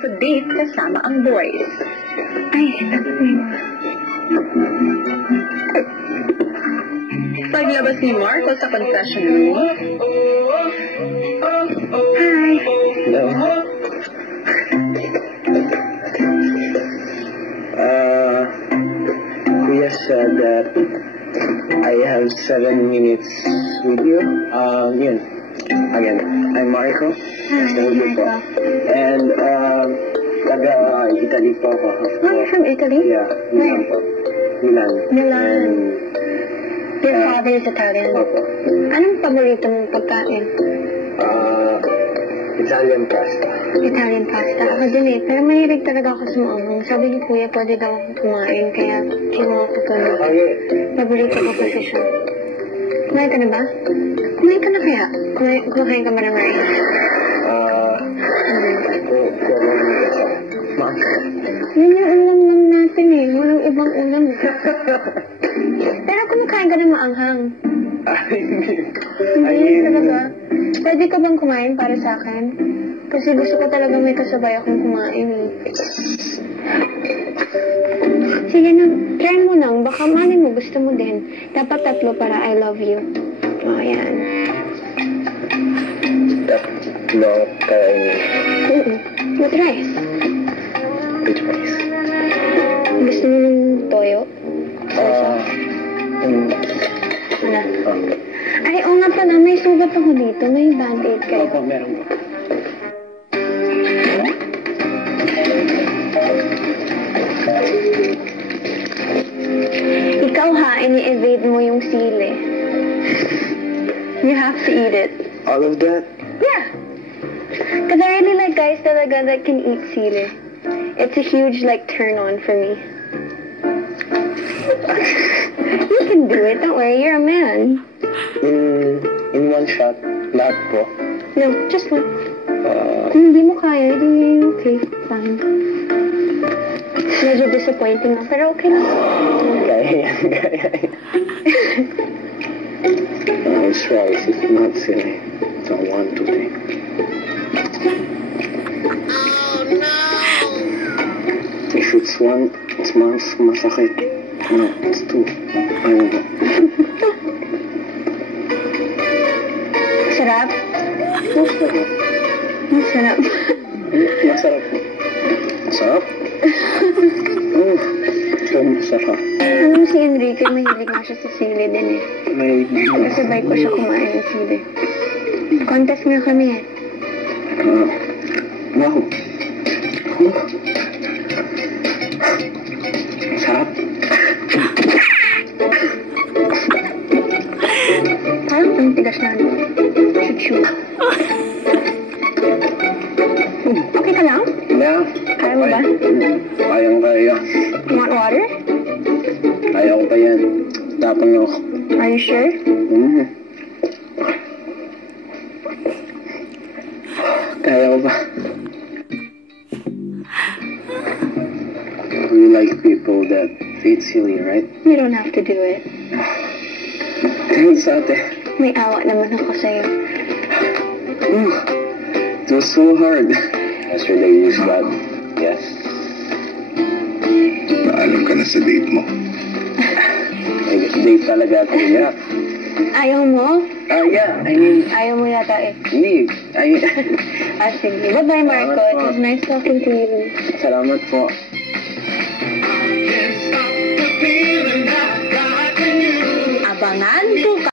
Sa date kasama ang boys. Ay, dapat may Paglabas ni Marco sa confession room. Hi. Hello. Kuya said that I have 7 minutes with you. Yun. Again, I'm Marco. Hi, Marco. And, taga-Italy po ako. Oh, you're from Italy? Yeah, Milan po. Milan. Milan. Your father is Italian? Opo. Anong paborito mong pagkain? Italian pasta. Italian pasta. Ako din eh. Pero mahilig talaga ako sa maanghang. Sabi ni Kuya, pwede daw akong kumain. Kaya kinuha ko to na. Okay. Paborito ko kasi siya. Kumain ka na ba? Kumain ka na kaya? Kumain ka ba ng rice? Yun yung ulam lang natin eh. Walang ibang ulam. Pero kumakain ka ng maanghang. Hindi talaga. Pwede ka bang kumain para sa akin? Kasi gusto ko talaga may kasabay akong kumain eh. Sige na, try mo lang. Baka malay mo, gusto mo din. Dapat 3 para I love you. O, yan. No, kaya With rice. which place? Gusto mo ng toyo? Ano? Ay, oo nga pala, may sugat ako dito. May band-aid kayo. Opo, meron po. Ikaw ha, ini-evade mo yung sili. You have to eat it. All of that? Yeah. Because I really like guys talaga that can eat sili. It's a huge, like, turn-on for me. You can do it. Don't worry. You're a man. In one shot, lahat po. No, just one. Kung hindi mo kaya, hindi okay. Fine. Medyo disappointing na, pero okay lang. Kaya yan. It's rice. It's not silly. Don't want to think. If it's one, it's masakit. No, it's 2. Ayun po. Sarap? Masarap. Masarap po. Masarap? So masarap. Alam mo si Enrique, mahilig nga siya sa sili din eh. May... Kasabay ko siya kumain ng sili. Contest nga kami eh. Wow. Sarap. Parang ang tigas na ano. Chuchu. Okay ka lang? Yeah. Kaya mo ba? Kaya. You want water? Kaya ko pa yan. Tapang ako. Are you sure? Kaya ko pa. You like people that eat silly, right? You don't have to do it. Thanks, ate. May awa naman ako sa'yo. It was so hard. Yesterday you got... Yes. Naalam ka na sa date mo. I guess date talaga ito, yeah. Ayaw mo? Yeah, I mean... Ayaw mo yata eh. Hindi. Sige. Bye-bye, Marco. It was nice talking to you. Salamat po.